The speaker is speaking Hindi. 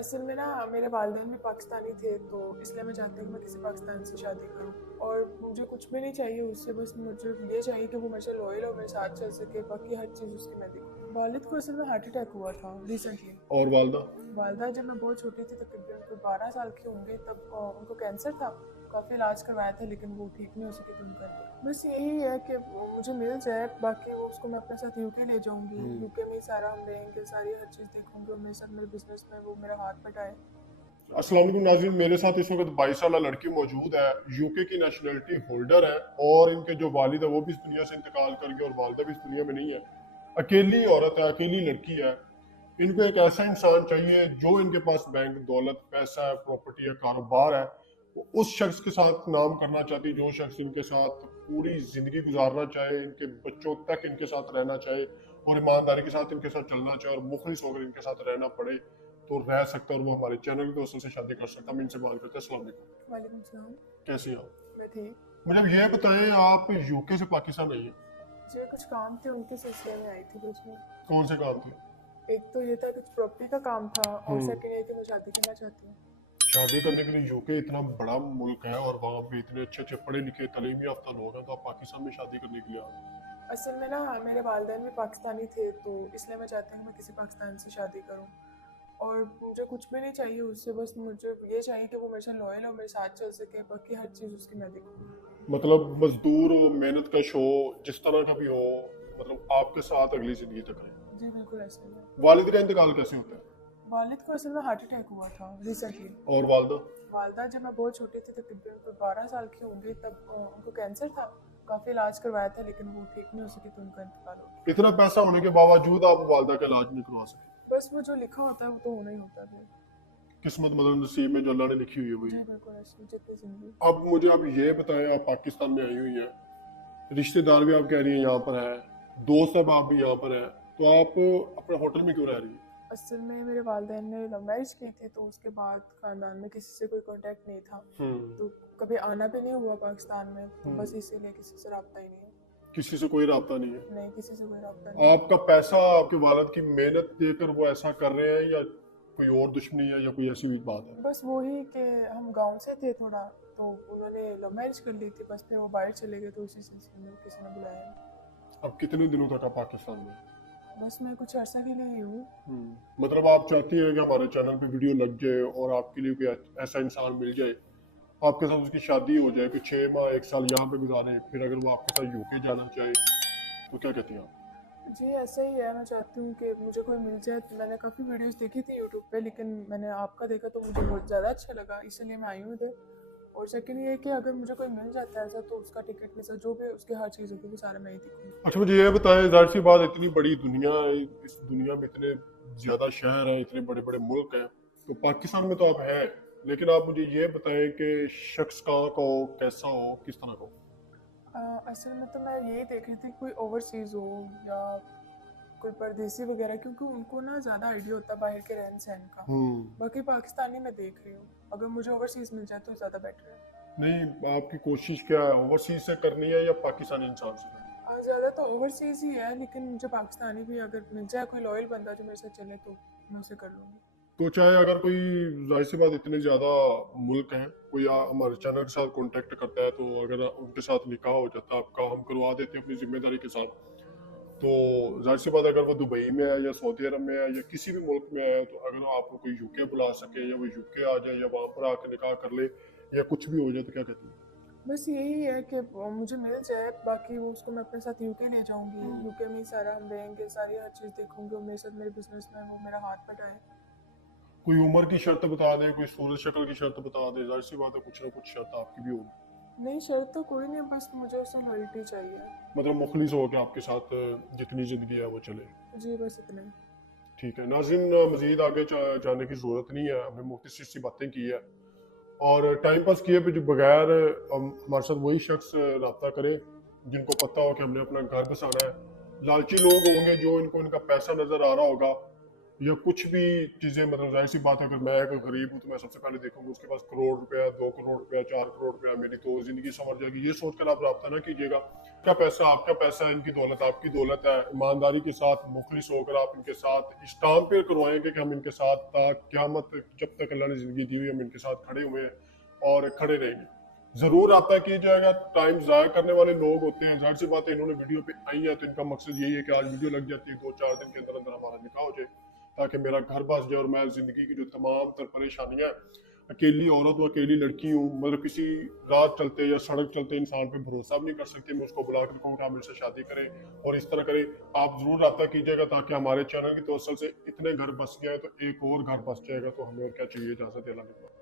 असल में ना मेरे वालिदैन भी पाकिस्तानी थे, तो इसलिए मैं चाहती हूँ कि मैं किसी पाकिस्तान से शादी करूँ। और मुझे कुछ भी नहीं चाहिए उससे, बस मुझे ये चाहिए कि वो मेरे से लॉयल और मेरे साथ चल सके, बाकी हर चीज़ उसकी मैं देखूँ। वालिद को असल में हार्ट अटैक हुआ था रिसेंटली। और वालदा? वालदा जब मैं बहुत छोटी थी, तकरीबन कोई 12 साल की होंगी, तब उनको कैंसर था। काफ़ी इलाज करवाया था, लेकिन वो ठीक नहीं हो सके, तो उनका बस यही है कि मुझे मिल जाए। बाकी वो उसको मैं अपने साथ यूके ले जाऊंगी, यूके में ही सारा हम रहेंगे, सारी हर चीज़ देखूंगी, और मेरे साथ मेरे बिजनेस में वो मेरा हाथ बटाए। अस्सलाम वालेकुम नाज़रीन, मेरे साथ इस वक्त 22 साल लड़की मौजूद है, यूके की नेशनलिटी होल्डर है, और इनके जो वालिद है वो भी इस दुनिया से इंतकाल कर गए और वालदा भी इस दुनिया में नहीं है। अकेली औरत है, अकेली लड़की है। इनको एक ऐसा इंसान चाहिए जो इनके पास बैंक दौलत पैसा है, प्रॉपर्टी है, कारोबार है। वो उस शख्स के साथ नाम करना चाहती, जो शख्स इनके साथ पूरी जिंदगी गुजारना चाहे, इनके बच्चों तक इनके साथ रहना चाहे, और ईमानदारी के साथ इनके साथ चलना चाहे, और मुखलिस होकर इनके साथ रहना पड़े तो रह सकता है, और वो हमारे चैनल के दोस्तों से शादी कर सकता है। हम इनसे बात करते हैं। अस्सलाम वालेकुम। वालेकुम सलाम। कैसे हैं आप? मैं ठीक। मुझे अब ये बताएं, आप यूके से पाकिस्तान आई हैं, मुझे कुछ काम थे, उनके सिलसिले में आई थी बिल्कुल। कौन से काम थे? एक तो ये था, कुछ प्रॉपर्टी का काम था, और हम्म। सेकंड ये कि मैं शादी करना चाहती हूँ। शादी करने के लिए यूके इतना बड़ा मुल्क है और वहाँ पे इतने अच्छे अच्छे पढ़े लिखे तालीम याफ्ता लोग हैं, तो आप पाकिस्तान में शादी करने के लिए आ गए? असल में ना मेरे वालिदैन भी पाकिस्तानी थे, तो इसलिए मैं चाहती हूँ मैं किसी पाकिस्तान से शादी करूँ। और मुझे कुछ भी नहीं चाहिए उससे, बस मुझे ये चाहिए कि वो मेरे से लॉयल और मेरे साथ चल सके, बाकी हर चीज़ उसकी मैं देखूँ। मतलब मजदूर हो, मेहनत कश हो, जिस तरह का भी हो, मतलब आपके साथ अगली जिंदगी तक रहे। जी बिल्कुल ऐसे ही है। वालिद का इंतकाल कैसे होता है? वालिद को असल में हार्ट अटैक हुआ था रिसेंटली। और वालदा? वालदा जब मैं बहुत छोटी थी, तकरीबन कोई 12 साल की होंगी, तब उनको कैंसर था। काफ़ी इलाज करवाया था, लेकिन वो ठीक नहीं हो सकी, तो उनका इंतकाल हो गया। इतना पैसा होने के बावजूद आप वालदा का इलाज नहीं करवा सके? बस वो जो लिखा होता है वो तो होना ही होता है। किस्मत, मतलब नसीब में जो अल्लाह ने लिखी हुई है वही। जी बिल्कुल ऐसे ही, जितनी जिंदगी। अब मुझे आप ये बताएं, आप पाकिस्तान में आई हुई हैं, रिश्तेदार भी आप कह रही हैं यहाँ पर है, दोस्त अब आप भी यहाँ पर है, तो आप अपने होटल में क्यों रह रही हैं? असल में मेरे वालिदैन ने लव मैरिज की थी, तो उसके बाद ख़ानदान में किसी से कोई कांटेक्ट नहीं था। तो कभी आना भी नहीं हुआ पाकिस्तान में, तो बस इसीलिए किसी से रब्ता ही नहीं है। किसी से कोई राब्ता नहीं है? नहीं, किसी से कोई रब्ता नहीं है। आपका पैसा आपके वालिद की मेहनत देकर वो ऐसा कर रहे हैं, या कोई और दुश्मनी है, या कोई ऐसी भी बात है? बस वही कि हम गांव से थे थोड़ा, तो उन्होंने लव मैरिज कर ली थी, बस फिर वो बाहर चले गए, तो उसी सिलसिले में किसी ने बुलाया नहीं। अब कितने दिनों तक आप पाकिस्तान में? बस मैं कुछ अर्सा के लिए ही हूँ। मतलब आप चाहती हैं कि हमारे चैनल पे वीडियो लग जाए और आपके लिए कोई ऐसा इंसान मिल जाए, आपके साथ उसकी शादी हो जाए, फिर 6 माह 1 साल यहाँ पे गुजारे, फिर अगर वो आपके साथ यूके जाना चाहे तो क्या कहती हैं आप? जी ऐसा ही है, मैं चाहती हूँ कि मुझे कोई मिल जाए। मैंने काफ़ी वीडियोस देखी थी यूट्यूब पे, लेकिन मैंने आपका देखा तो मुझे बहुत ज़्यादा अच्छा लगा, इसलिए मैं आई हूँ इधर। और सेकंड ये है कि अगर मुझे कोई मिल जाता है ऐसा, तो उसका टिकट वीज़ा जो भी उसकी हर चीज़ होगी, वो सारा मैं ही देखूँगी। अच्छा, मुझे ये बताएं, जाहिर सी बात, इतनी बड़ी दुनिया है, इस दुनिया में इतने ज़्यादा शहर हैं, इतने बड़े बड़े मुल्क हैं, तो पाकिस्तान में तो आप हैं, लेकिन आप मुझे ये बताएं कि शख्स कहाँ का हो, कैसा हो, किस तरह का हो? असल में तो मैं यही देख रही थी कि कोई ओवरसीज़ हो या कोई परदेसी वगैरह, क्योंकि उनको ना ज़्यादा आइडिया होता है बाहर के रहन सहन का। बाकी पाकिस्तानी मैं देख रही हूँ, अगर मुझे ओवरसीज़ मिल जाए तो ज़्यादा बेटर है। नहीं, आपकी कोशिश क्या है, ओवरसीज से करनी है या पाकिस्तानी इंसान से करनी ज़्यादा तो ओवरसीज़ ही है, लेकिन मुझे पाकिस्तानी भी अगर मिल जाए, कोई लॉयल बंदा जो मेरे साथ चले, तो मैं उसे कर लूँगी। है? तो चाहे अगर कोई, जाहिर सी बात, इतने ज़्यादा मुल्क हैं, कोई हमारे चैनल के साथ कांटेक्ट करता है, तो अगर उनके साथ निकाह हो जाता है आपका, हम करवा देते हैं अपनी जिम्मेदारी के साथ, तो जाहिर सी बात, अगर वो दुबई में है या सऊदी अरब में है या किसी भी मुल्क में है, तो अगर आपको कोई यूके बुला सके या वो यूके आ जाए या वहाँ पर आके निकाह कर ले या कुछ भी हो जाए, तो क्या कहती है? बस यही है कि मुझे मिल जाए, बाकी वो उसको मैं अपने साथ यूके ले जाऊंगी, यूके में ही सारा हम रहेंगे, सारी हर चीज़ देखूंगी, और मेरे साथ मेरे बिजनेस में वो मेरा हाथ बटाए। कोई उम्र की शर्त बता दे, कोई सूरत शक्ल की शर्त बता दे, जाहिर सी बात है कुछ ना कुछ शर्त आपकी भी होगी। नहीं, शर्त तो कोई नहीं, बस मुझे उससे लॉयल्टी चाहिए। मतलब मुखलिस हो के आपके साथ जितनी जिंदगी है वो चले। जी बस इतना ही। ठीक है नाज़रीन, मजीद आगे जाने की ज़रूरत नहीं है, हमने मुख्तसर सी बातें की है, और टाइम पास किए पे जो बगैर हमारे साथ वही शख्स रब्ता करे जिनको पता हो कि हमने अपना घर बसाना है। लालची लोग होंगे जो इनको इनका पैसा नज़र आ रहा होगा, या कुछ भी चीज़ें, मतलब जाहिर सी बात है अगर मैं अगर गरीब हूँ तो मैं सबसे पहले देखूंगा उसके पास करोड़ रुपया, 2 करोड़ रुपया, 4 करोड़ रुपया, मेरी तो ज़िंदगी संवर जाएगी। ये सोचकर आप रब्ता ना कीजिएगा। क्या पैसा आपका पैसा है, इनकी दौलत आपकी दौलत है। ईमानदारी के साथ मुखलिस होकर आप इनके साथ इस काम पे करवाएंगे कि हम इनके साथ क़यामत, जब तक अल्लाह ने ज़िंदगी दी हुई है हम इनके साथ खड़े हुए हैं और खड़े रहेंगे। जरूर रब्ता किया जाएगा। टाइम ज़ाया करने वाले लोग होते हैं, जाहिर सी बात है इन्होंने वीडियो पे आई है तो इनका मकसद यही है कि आज वीडियो लग जाती है, 2-4 दिन के अंदर अंदर हमारा निकाह हो जाए ताकि मेरा घर बस जाए और मैं ज़िंदगी की जो तमाम तर परेशानियां, अकेली औरत और अकेली लड़की हूँ, मतलब किसी रात चलते या सड़क चलते इंसान पे भरोसा भी नहीं कर सकती, मैं उसको बुला कर कहूँगा आप मेरे से शादी करें और इस तरह करें। आप ज़रूर रब्ता कीजिएगा ताकि हमारे चैनल की तवज्जो से इतने घर बस गए तो एक और घर बस जाएगा। तो हमें और क्या चाहिए, इजाज़त है, अल्लाह के पास।